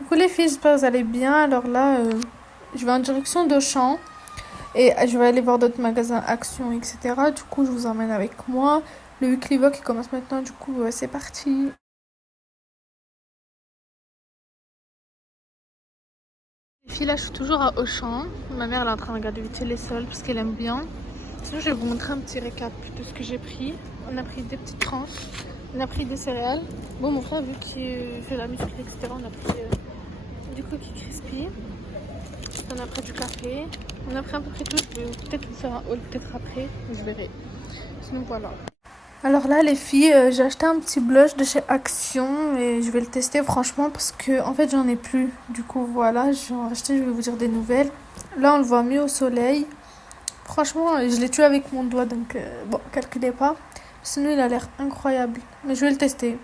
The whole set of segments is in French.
Coucou les filles, j'espère que vous allez bien. Alors là, je vais en direction d'Auchan et je vais aller voir d'autres magasins Action, etc. Du coup, je vous emmène avec moi. Le Weekly Vlog qui commence maintenant, du coup, c'est parti. Les filles, là, je suis toujours à Auchan. Ma mère, elle est en train de regarder vite fait les soldes parce qu'elle aime bien. Sinon, je vais vous montrer un petit récap de ce que j'ai pris. On a pris des petites tranches, on a pris des céréales. Bon, mon frère, vu qu'il fait la muscu, etc., on a pris du cookie crispy. On a pris du café. On a pris à peu près tout. Je vais peut-être vous faire un haul, peut-être après. Je verrai. Sinon, voilà. Alors là, les filles, j'ai acheté un petit blush de chez Action et je vais le tester franchement parce que en fait, j'en ai plus. Du coup, voilà, je vais en racheter, je vais vous dire des nouvelles. Là, on le voit mieux au soleil. Franchement, je l'ai tué avec mon doigt, donc bon, calculez pas. Sinon, il a l'air incroyable. Mais je vais le tester.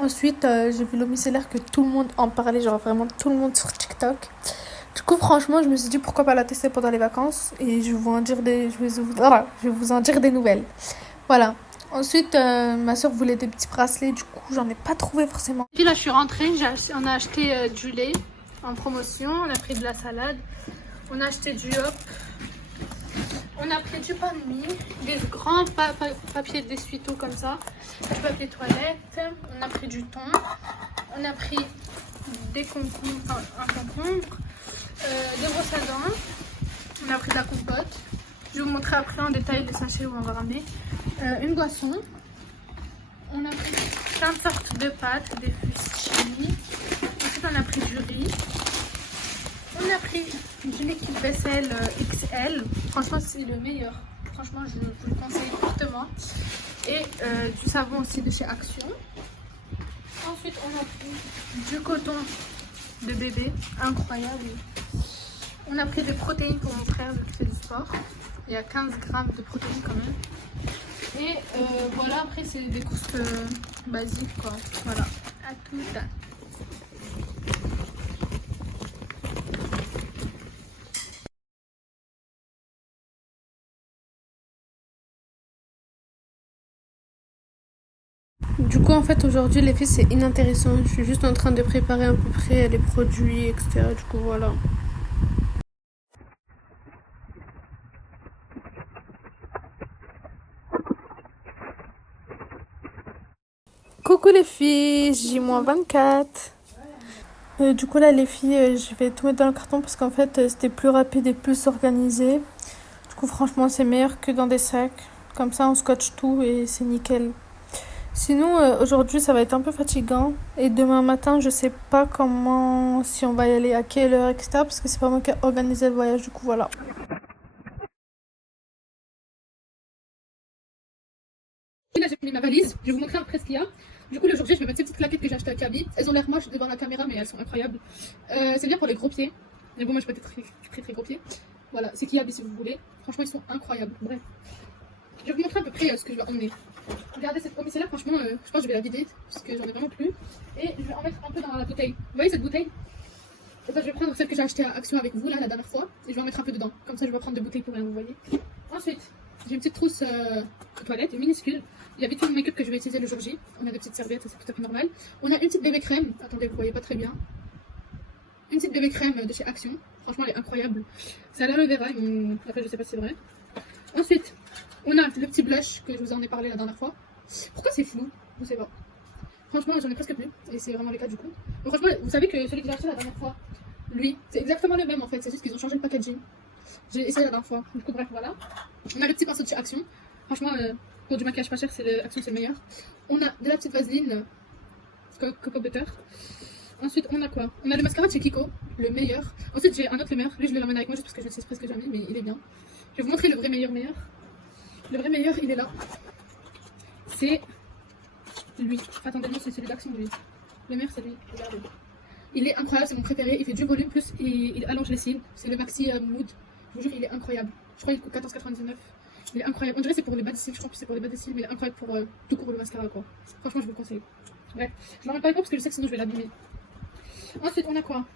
Ensuite, j'ai vu l'eau micellaire que tout le monde en parlait, genre vraiment tout le monde sur TikTok. Du coup, franchement, je me suis dit pourquoi pas la tester pendant les vacances et je vais vous en dire je vais vous en dire des nouvelles. Voilà. Ensuite, ma soeur voulait des petits bracelets, du coup, j'en ai pas trouvé forcément. Puis là, je suis rentrée, on a acheté du lait en promotion, on a pris de la salade, on a acheté du hop, on a pris du pain de mie, des grands papiers d'essuie-tout comme ça, du papier toilette, on a pris du thon, on a pris des concombres, enfin un concombre, des brosses à dents, on a pris de la compote. Je vais vous montrer après en détail les sachets où on va ramener. Une boisson. On a pris plein de sortes de pâtes, des fustis. Ensuite, on a pris du riz. On a pris du liquide vaisselle XL. Franchement, c'est le meilleur. Franchement, je vous le conseille fortement. Et du savon aussi de chez Action. Ensuite, on a pris du coton de bébé. Incroyable. On a pris des protéines pour mon frère qui fait du sport. Il y a 15 grammes de protéines quand même. Et voilà, après c'est des courses basiques quoi. Voilà, à tout. Du coup en fait aujourd'hui les filles c'est inintéressant. Je suis juste en train de préparer à peu près les produits etc. Du coup voilà. Coucou les filles, J-24. Du coup là les filles je vais tout mettre dans le carton parce qu'en fait c'était plus rapide et plus organisé. Du coup franchement c'est meilleur que dans des sacs. Comme ça on scotche tout et c'est nickel. Sinon aujourd'hui ça va être un peu fatigant. Et demain matin je sais pas comment, si on va y aller, à quelle heure, etc. Parce que c'est pas moi qui ai organisé le voyage, du coup voilà. Là j'ai pris ma valise, je vais vous montrer après ce qu'il y a. Du coup aujourd'hui je vais mettre ces petites claquettes que j'ai achetées à Kaby. Elles ont l'air moches devant la caméra mais elles sont incroyables. C'est bien pour les gros pieds. Mais bon moi je peux être très gros pieds. Voilà, c'est Kiabi si vous voulez. Franchement ils sont incroyables. Bref. Je vais vous montrer à peu près ce que je vais emmener. Regardez cette pommes là, franchement je pense que je vais la vider parce que j'en ai vraiment plus. Et je vais en mettre un peu dans la bouteille. Vous voyez cette bouteille? Et ça, je vais prendre celle que j'ai achetée à Action avec vous là la dernière fois. Et je vais en mettre un peu dedans. Comme ça je vais pas prendre de bouteille pour rien, vous voyez. Ensuite, j'ai une petite trousse de toilette, minuscule. Il y a vite fait mon make-up que je vais utiliser le jour J. On a des petites serviettes, c'est tout à fait normal. On a une petite bébé crème. Attendez, vous voyez pas très bien. Une petite bébé crème de chez Action. Franchement, elle est incroyable. C'est à l'aloe vera. Après, je sais pas si c'est vrai. Ensuite, on a le petit blush que je vous en ai parlé la dernière fois. Pourquoi c'est flou? Je sais pas. Franchement, j'en ai presque plus. Et c'est vraiment le cas du coup. Donc, franchement, vous savez que celui que j'ai acheté la dernière fois, lui, c'est exactement le même en fait. C'est juste qu'ils ont changé le packaging. J'ai essayé la dernière fois. Du coup, bref, voilà. On a le petit pinceau de chez Action. Franchement, pour du maquillage pas cher, Action, c'est le meilleur. On a de la petite vaseline Coco Butter. Ensuite, on a quoi? On a le mascara de chez Kiko, le meilleur. Ensuite, j'ai un autre le meilleur. Lui, je vais l'emmène avec moi juste parce que je le sais presque jamais, mais il est bien. Je vais vous montrer le vrai meilleur. Le vrai meilleur, il est là. C'est lui. Attendez, non, c'est celui d'Action, lui. Le meilleur, c'est lui. Regardez. Il est incroyable, c'est mon préféré. Il fait du volume, plus il allonge les cils. C'est le Maxi Mood. Je vous jure, il est incroyable. Je crois qu'il coûte 14,99. Il est incroyable. On dirait que c'est pour les bas de cils. Je crois que c'est pour les bas de cils, mais il est incroyable pour tout court le mascara, quoi. Franchement, je vous le conseille. Bref, je l'emmène pas avec moi parce que je sais que sinon je vais l'abîmer. Ensuite, on a quoi?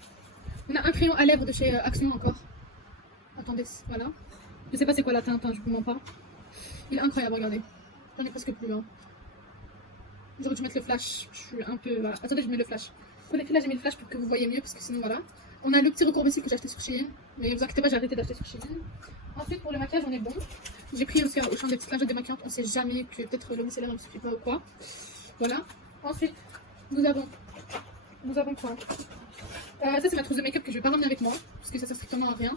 On a un crayon à lèvres de chez Action encore. Attendez, voilà. Je sais pas c'est quoi la teinte, hein, je vous mens pas. Il est incroyable, regardez. J'en ai presque plus. Hein. J'aurais dû mettre le flash. Je suis un peu. Voilà. Attendez, je mets le flash. Pour les filles, là j'ai mis le flash pour que vous voyez mieux parce que sinon voilà. On a le petit recours vaisselle que j'ai acheté sur Shein. Mais vous inquiétez pas, j'ai arrêté d'acheter sur Shein. Ensuite pour le maquillage on est bon. J'ai pris aussi au champ des petites lingettes démaquillantes. On sait jamais que peut-être le micellaire ne me suffit pas ou quoi. Voilà. Ensuite nous avons quoi ça c'est ma trousse de make-up que je vais pas ramener avec moi. Parce que ça sert strictement à rien.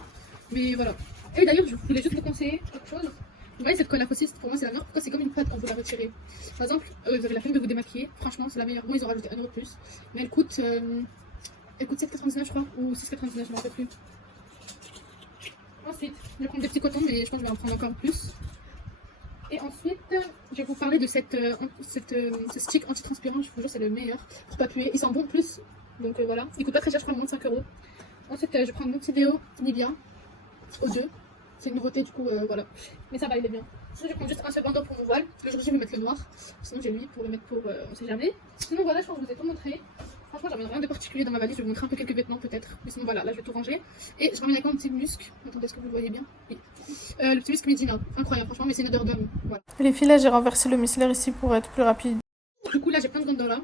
Mais voilà. Et d'ailleurs je voulais juste vous conseiller quelque chose. Vous voyez cette colle à fauciste, pour moi c'est la meilleure. Pourquoi c'est comme une pâte quand vous la retirez. Par exemple, vous avez la flemme de vous démaquiller. Franchement c'est la meilleure. Bon ils ont rajouté 1€ de plus. Mais elle coûte 7,99 je crois. Ou 6,99 je m'en rappelle plus. Ensuite, je vais prendre des petits cotons, mais je pense que je vais en prendre encore plus. Et ensuite, je vais vous parler de ce stick anti-transpirant. Je vous jure, c'est le meilleur pour pas puer. Il sent bon en plus. Donc voilà. Il coûte pas très cher, je crois, moins de 5€. Ensuite, je vais prendre mon petit déo Nivea au 2. C'est une nouveauté, du coup, voilà. Mais ça va, il est bien. Sinon, je vais prendre juste un seul bandeau pour mon voile. Le jour J, je vais mettre le noir. Sinon, j'ai lui pour le mettre pour on sait jamais. Sinon, voilà, je pense que je vous ai tout montré. Franchement, j'amène rien de particulier dans ma valise. Je vais vous montrer un peu quelques vêtements peut-être. Mais sinon, voilà, là, je vais tout ranger. Et je ramène avec moi un petit musc. Attendez, est-ce que vous le voyez bien? Oui. Le petit musc Medina. Incroyable, franchement, mais c'est une odeur d'homme. Voilà. Les filles, là, j'ai renversé le micellaire ici pour être plus rapide. Du coup, là, j'ai plein de gondolas.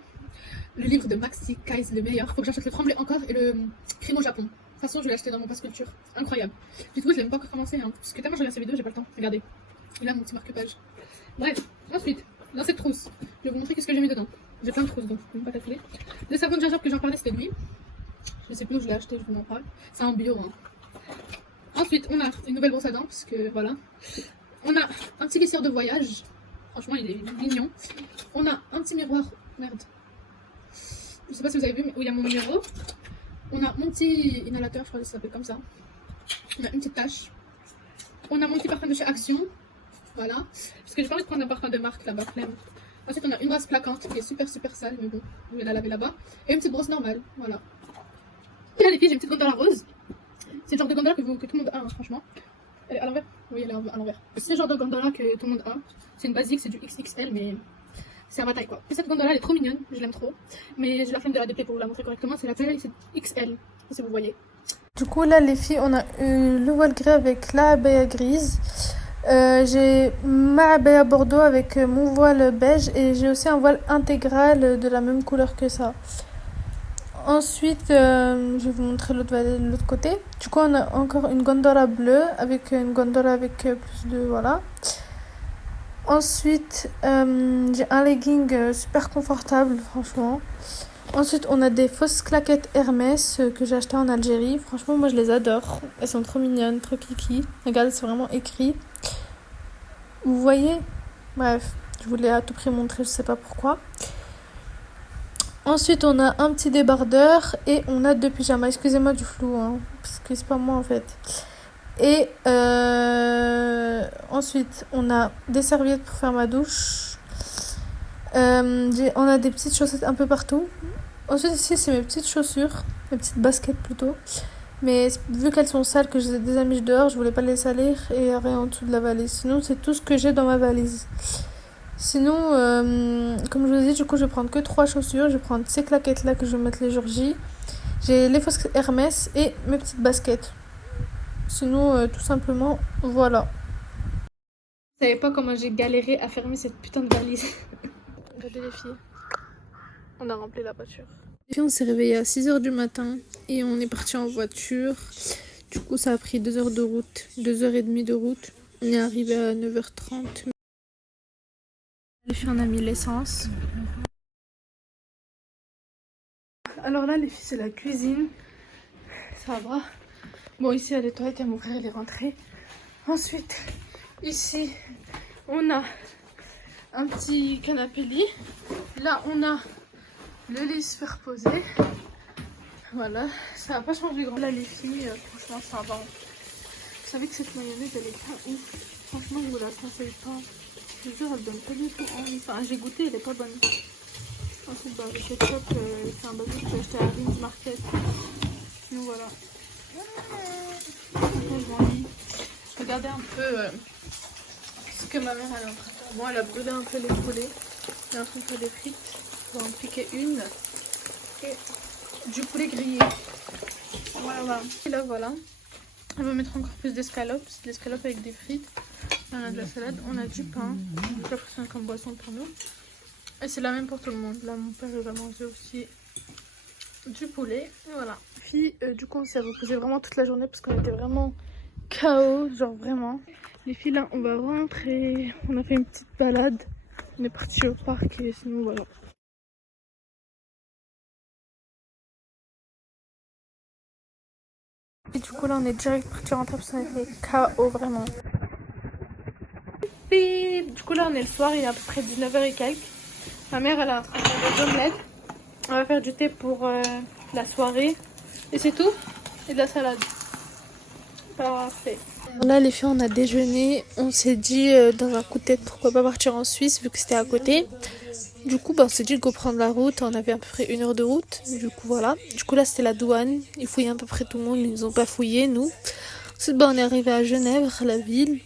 Le livre de Maxi Kais, le meilleur. Faut que j'achète le Tremblay encore et le Crime au Japon. De toute façon, je l'ai acheté dans mon passe culture. Incroyable. Du coup, je l'ai même pas encore commencé. Hein, parce que tellement je regarde ces vidéos, j'ai pas le temps. Regardez. Et là, mon petit marque-page. Bref, ensuite, dans cette trousse, je vais vous montrer ce que j'ai mis dedans. J'ai plein de trousses, donc je peux même pas calculer. Le savon de gingembre que j'en parlais, c'était lui. Je sais plus où je l'ai acheté, je vous en parle. C'est en bio. Hein. Ensuite, on a une nouvelle brosse à dents, parce que voilà. On a un petit lisseur de voyage. Franchement, il est mignon. On a un petit miroir. Merde. Je sais pas si vous avez vu, mais où il y a mon numéro. On a mon petit inhalateur, je crois que ça s'appelle comme ça. On a une petite tache. On a mon petit parfum de chez Action. Voilà. Parce que j'ai pas envie de prendre un parfum de marque là-bas, flemme. Ensuite, on a une brosse plaquante qui est super sale, mais bon, je vais la laver là-bas. Et une petite brosse normale, voilà. Et là, les filles, j'ai une petite gondola rose. C'est le genre de gondola que tout le monde a, hein, franchement. Elle est à l'envers? Oui, elle est à l'envers. C'est le genre de gondola que tout le monde a. C'est une basique, c'est du XXL, mais c'est à ma taille quoi. Et cette gondola, elle est trop mignonne, je l'aime trop. Mais j'ai la flemme de la déplier pour vous la montrer correctement. C'est la taille, c'est XL, si vous voyez. Du coup, là, les filles, on a eu le voile gris avec la abaya grise. J'ai ma abaya bordeaux avec mon voile beige et j'ai aussi un voile intégral de la même couleur que ça. Ensuite, je vais vous montrer l'autre côté. Du coup, on a encore une gondola bleue avec une gondola avec plus de voilà. Ensuite, j'ai un legging super confortable, franchement. Ensuite, on a des fausses claquettes Hermès que j'ai achetées en Algérie. Franchement, moi, je les adore. Elles sont trop mignonnes, trop kiki. Regardez, c'est vraiment écrit. Vous voyez? Bref, je voulais à tout prix montrer, je sais pas pourquoi. Ensuite, on a un petit débardeur et on a 2 pyjamas. Excusez-moi du flou, hein, parce que c'est pas moi en fait. Et ensuite, on a des serviettes pour faire ma douche. On a des petites chaussettes un peu partout. Ensuite, ici, c'est mes petites chaussures, mes petites baskets plutôt. Mais vu qu'elles sont sales, que je les ai déjà mises dehors, je voulais pas les salir et rien en dessous de la valise. Sinon, c'est tout ce que j'ai dans ma valise. Sinon, comme je vous ai dit, du coup, je vais prendre que 3 chaussures. Je vais prendre ces claquettes-là que je vais mettre les jours J. J'ai les fausses Hermès et mes petites baskets. Sinon, tout simplement, voilà. Vous savez pas comment j'ai galéré à fermer cette putain de valise. Regardez les filles. On a rempli la voiture. Et puis on s'est réveillé à 6h du matin et on est parti en voiture. Du coup, ça a pris 2 heures de route, 2h30 de route. On est arrivé à 9h30. Les filles, on a mis l'essence. Alors là, les filles, c'est la cuisine. Ça va. Bon, ici, il y a les toilettes, il y a mon frère, il est rentré. Ensuite, ici, on a un petit canapé lit. Là, on a le lit superposé. Voilà, ça n'a pas changé grand. Là, les filles, franchement, ça va. Vous savez que cette mayonnaise, elle est pas ouf. Franchement, je vous la conseille pas. Je vous jure, elle donne pas du tout envie. Enfin, j'ai goûté, elle est pas bonne. Ensuite, bah, le ketchup, c'est un basique que j'ai acheté à Rin's Market. Donc voilà. Regardez un peu ce que ma mère elle est en train de faire. Bon, elle a brûlé un peu les poulets. Elle est en train de faire des frites. On va en piquer une. Et du poulet grillé. Voilà. Et là, voilà. On va mettre encore plus d'escalopes. C'est de l'escalope avec des frites. On a de la salade. On a du pain. J'ai l'impression comme boisson pour nous. Et c'est la même pour tout le monde. Là, mon père il va manger aussi du poulet. Et voilà. Puis, du coup, on s'est reposé vraiment toute la journée parce qu'on était vraiment KO, genre vraiment. Les filles, là, on va rentrer. On a fait une petite balade. On est parti au parc et sinon, voilà. Et du coup, là, on est direct parti rentrer parce qu'on était KO, vraiment. Et du coup, là, on est le soir, il est à peu près 19h et quelques. Ma mère, elle est en train de faire des omelettes. On va faire du thé pour la soirée. Et c'est tout. Et de la salade. Parfait. Là, les filles, on a déjeuné. On s'est dit dans un coup de tête pourquoi pas partir en Suisse vu que c'était à côté. Du coup, on s'est dit de go prendre la route. On avait à peu près 1 heure de route. Du coup, voilà. Du coup, là, c'était la douane. Ils fouillaient à peu près tout le monde. Ils nous ont pas fouillé, nous. Ensuite, on est arrivé à Genève, la ville.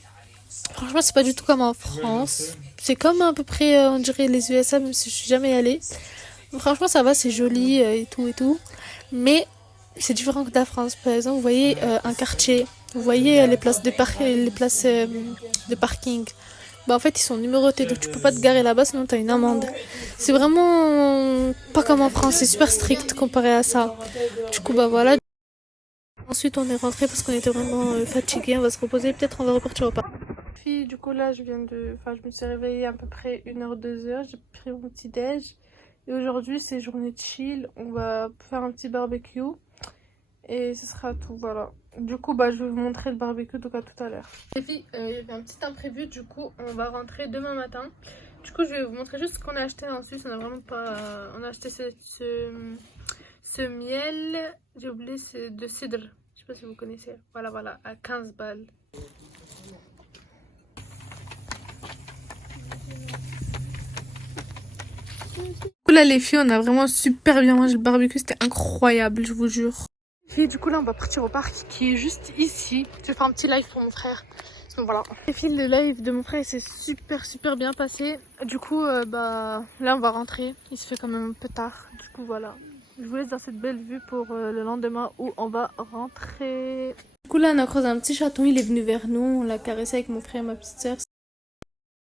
Franchement, c'est pas du tout comme en France. C'est comme à peu près, on dirait, les USA, même si je suis jamais allée. Franchement, ça va, c'est joli et tout et tout. Mais c'est différent que la France. Par exemple, vous voyez un quartier. Vous voyez les places de parking. En fait, ils sont numérotés, donc tu peux pas te garer là-bas, sinon t'as une amende. C'est vraiment pas comme en France, c'est super strict comparé à ça. Du coup, voilà. Ensuite, on est rentré parce qu'on était vraiment fatigués. On va se reposer, peut-être on va repartir au parc. Du coup, là, je me suis réveillée à peu près 1 heure, 2 heures. J'ai pris mon petit déj. Et aujourd'hui, c'est journée de chill. On va faire un petit barbecue. Et ce sera tout, voilà. Du coup, je vais vous montrer le barbecue, donc à tout à l'heure. Les filles, il y avait un petit imprévu, du coup, on va rentrer demain matin. Du coup, je vais vous montrer juste ce qu'on a acheté en Suisse. On a vraiment pas... On a acheté ce miel, j'ai oublié, c'est de cidre. Je sais pas si vous connaissez. Voilà, à 15 balles. Là, les filles, on a vraiment super bien mangé le barbecue. C'était incroyable, je vous jure. Et du coup là on va partir au parc qui est juste ici. Je vais faire un petit live pour mon frère. Donc voilà. Les filles, le live de mon frère s'est super bien passé. Du coup là on va rentrer. Il se fait quand même un peu tard. Du coup voilà. Je vous laisse dans cette belle vue pour le lendemain où on va rentrer. Du coup là on a croisé un petit chaton. Il est venu vers nous. On l'a caressé avec mon frère et ma petite soeur.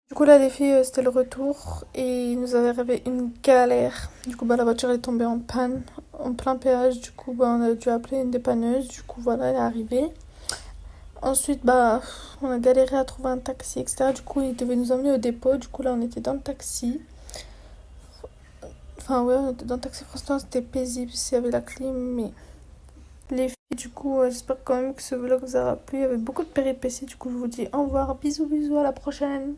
Du coup là les filles c'était le retour et il nous avait arrivé une galère. Du coup la voiture est tombée en panne en plein péage. Du coup on a dû appeler une dépanneuse. Du coup voilà elle est arrivée. Ensuite on a galéré à trouver un taxi etc. Du coup il devait nous emmener au dépôt. Du coup là on était dans le taxi. Enfin ouais on était dans le taxi. Franchement c'était paisible s'il y avait la clim. Mais les filles du coup j'espère quand même que ce vlog vous aura plu. Il y avait beaucoup de péripéties. Du coup je vous dis au revoir. Bisous à la prochaine.